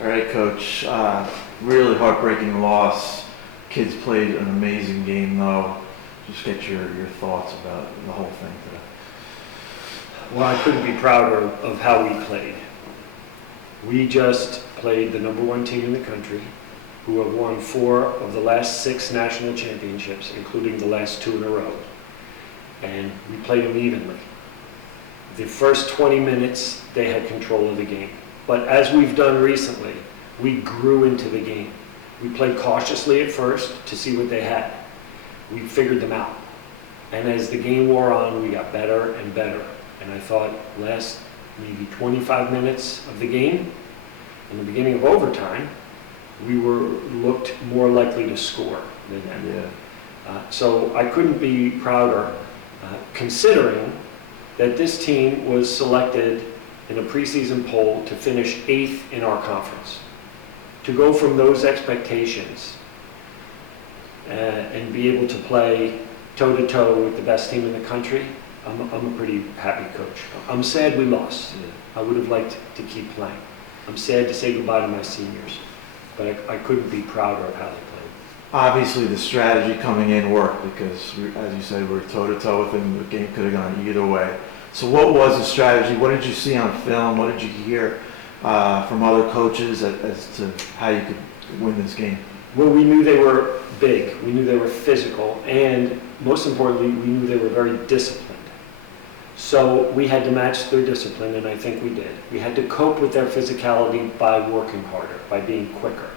All right, Coach. Really heartbreaking loss. Kids played an amazing game, though. Just get your thoughts about the whole thing today. Well, I couldn't be prouder of how we played. We just played the number one team in the country, who have won 4 of the last 6 national championships, including the last 2 in a row. And we played them evenly. The first 20 minutes, they had control of the game. But as we've done recently, we grew into the game. We played cautiously at first to see what they had. We figured them out. And as the game wore on, we got better and better. And I thought last maybe 25 minutes of the game, in the beginning of overtime, we looked more likely to score than them. Yeah. So I couldn't be prouder, considering that this team was selected in a preseason poll to finish 8th in our conference. To go from those expectations and be able to play toe-to-toe with the best team in the country, I'm a pretty happy coach. I'm sad we lost. Yeah. I would have liked to keep playing. I'm sad to say goodbye to my seniors, but I couldn't be prouder of how they played. Obviously, the strategy coming in worked because, as you said, we're toe-to-toe with them. The game could have gone either way. So what was the strategy? What did you see on film? What did you hear from other coaches as to how you could win this game? Well, we knew they were big. We knew they were physical. And most importantly, we knew they were very disciplined. So we had to match their discipline, and I think we did. We had to cope with their physicality by working harder, by being quicker.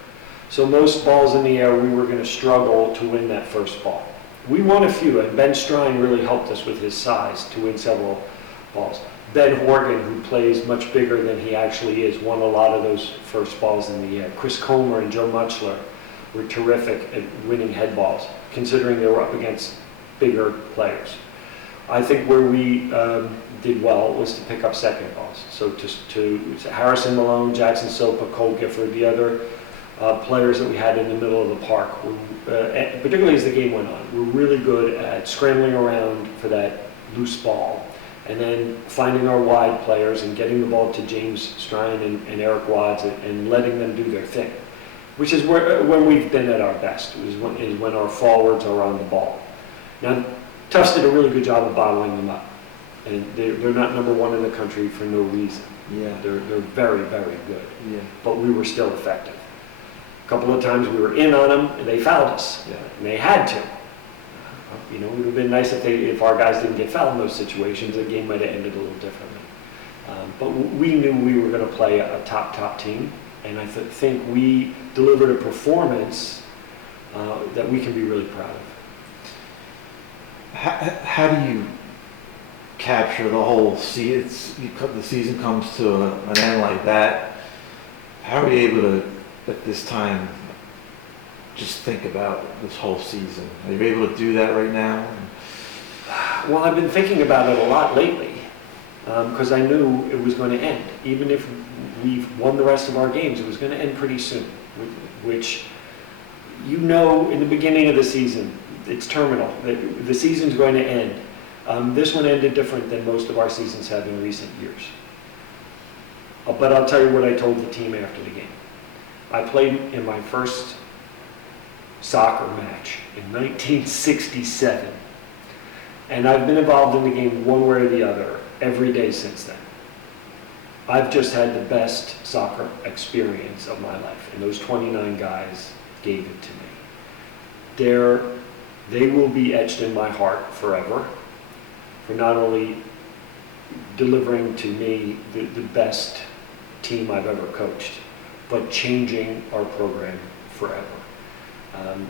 So most balls in the air, we were going to struggle to win that first ball. We won a few, and Ben Strine really helped us with his size to win several balls. Ben Horgan, who plays much bigger than he actually is, won a lot of those first balls in the air. Chris Comer and Joe Mutchler were terrific at winning head balls, considering they were up against bigger players. I think where we did well was to pick up second balls. So to Harrison Malone, Jackson Sopa, Cole Gifford, the other players that we had in the middle of the park, particularly as the game went on, were really good at scrambling around for that loose ball and then finding our wide players and getting the ball to James Strine and Eric Wads and letting them do their thing, which is when we've been at our best, is when our forwards are on the ball. Now, Tufts did a really good job of bottling them up, and they're not number one in the country for no reason. Yeah. They're very, very good. Yeah. But we were still effective. A couple of times we were in on them, and they fouled us. Yeah. And they had to. You know, it would have been nice if our guys didn't get fouled in those situations. The game might have ended a little differently. But we knew we were going to play a top team, and I think we delivered a performance that we can be really proud of. How do you capture the whole season? The season comes to an end like that. How are you able to, at this time, just think about this whole season? Are you able to do that right now? Well, I've been thinking about it a lot lately because I knew it was going to end. Even if we've won the rest of our games, it was going to end pretty soon, which, you know, in the beginning of the season, it's terminal. The season's going to end. This one ended different than most of our seasons have in recent years. But I'll tell you what I told the team after the game. I played in my first soccer match in 1967. And I've been involved in the game one way or the other every day since then. I've just had the best soccer experience of my life, and those 29 guys gave it to me. They will be etched in my heart forever for not only delivering to me the best team I've ever coached, but changing our program forever.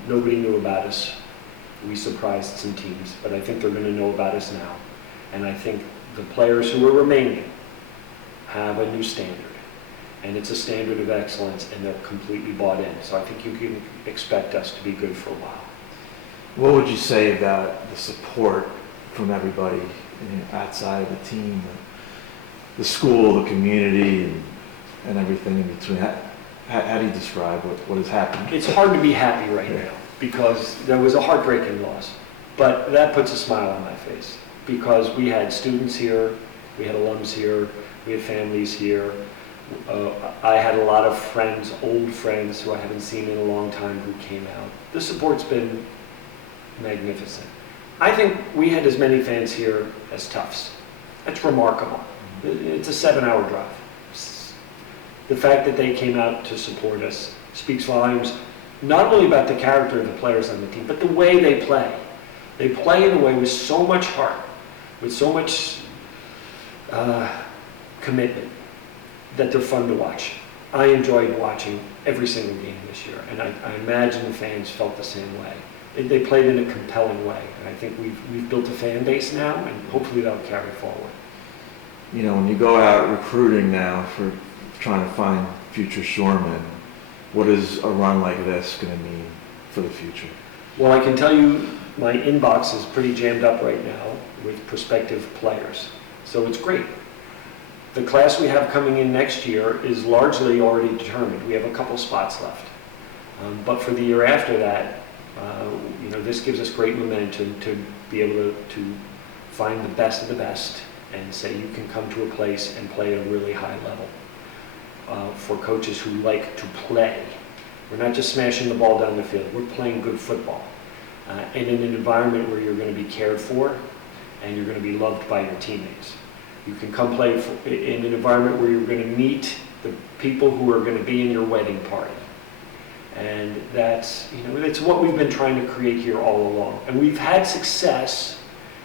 Nobody knew about us. We surprised some teams, but I think they're going to know about us now. And I think the players who are remaining have a new standard. And it's a standard of excellence, and they're completely bought in. So I think you can expect us to be good for a while. What would you say about the support from everybody outside of the team, the school, the community, and everything in between? How do you describe what has happened? It's hard to be happy right now because there was a heartbreaking loss. But that puts a smile on my face because we had students here, we had alums here, we had families here. I had a lot of friends, old friends who I haven't seen in a long time who came out. The support's been magnificent. I think we had as many fans here as Tufts. That's remarkable. It's a 7-hour drive. The fact that they came out to support us speaks volumes, not only about the character of the players on the team, but the way they play. They play in a way with so much heart, with so much commitment, that they're fun to watch. I enjoyed watching every single game this year, and I imagine the fans felt the same way. They played in a compelling way, and I think we've built a fan base now, and hopefully that'll carry forward. You know, when you go out recruiting now for trying to find future shoremen, what is a run like this going to mean for the future? Well, I can tell you my inbox is pretty jammed up right now with prospective players, so it's great. The class we have coming in next year is largely already determined. We have a couple spots left. But for the year after that, this gives us great momentum to be able to find the best of the best and say you can come to a place and play at a really high level. For coaches who like to play. We're not just smashing the ball down the field, we're playing good football. And in an environment where you're going to be cared for and you're going to be loved by your teammates. You can come play in an environment where you're going to meet the people who are going to be in your wedding party. And that's what we've been trying to create here all along. And we've had success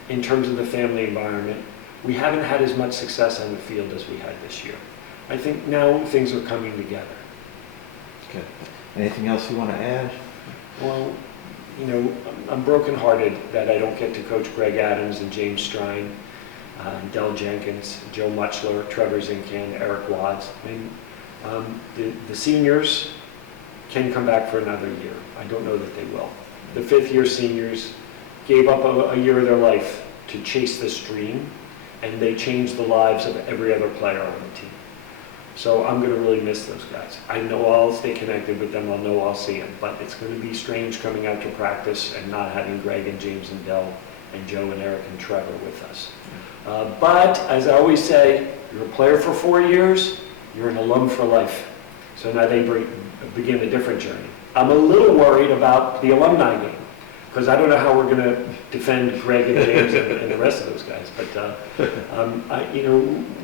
in terms of the family environment. We haven't had as much success on the field as we had this year. I think now things are coming together. Okay. Anything else you want to add? Well, I'm brokenhearted that I don't get to coach Greg Adams and James Strine, Del Jenkins, Joe Muchler, Trevor Zincan, Eric Watts. The seniors can come back for another year. I don't know that they will. The fifth-year seniors gave up a year of their life to chase this dream, and they changed the lives of every other player on the team. So I'm going to really miss those guys. I know I'll stay connected with them. I'll know I'll see them. But it's going to be strange coming out to practice and not having Greg and James and Del and Joe and Eric and Trevor with us. But as I always say, you're a player for 4 years, you're an alum for life. So now they begin a different journey. I'm a little worried about the alumni game, because I don't know how we're going to defend Greg and James and the rest of those guys. But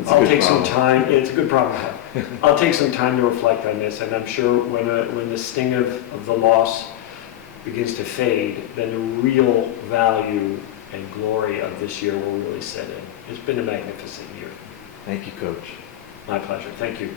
I'll take some time. It's a good problem to have. I'll take some time to reflect on this, and I'm sure when the sting of the loss begins to fade, then the real value and glory of this year will really set in. It's been a magnificent year. Thank you, Coach. My pleasure. Thank you.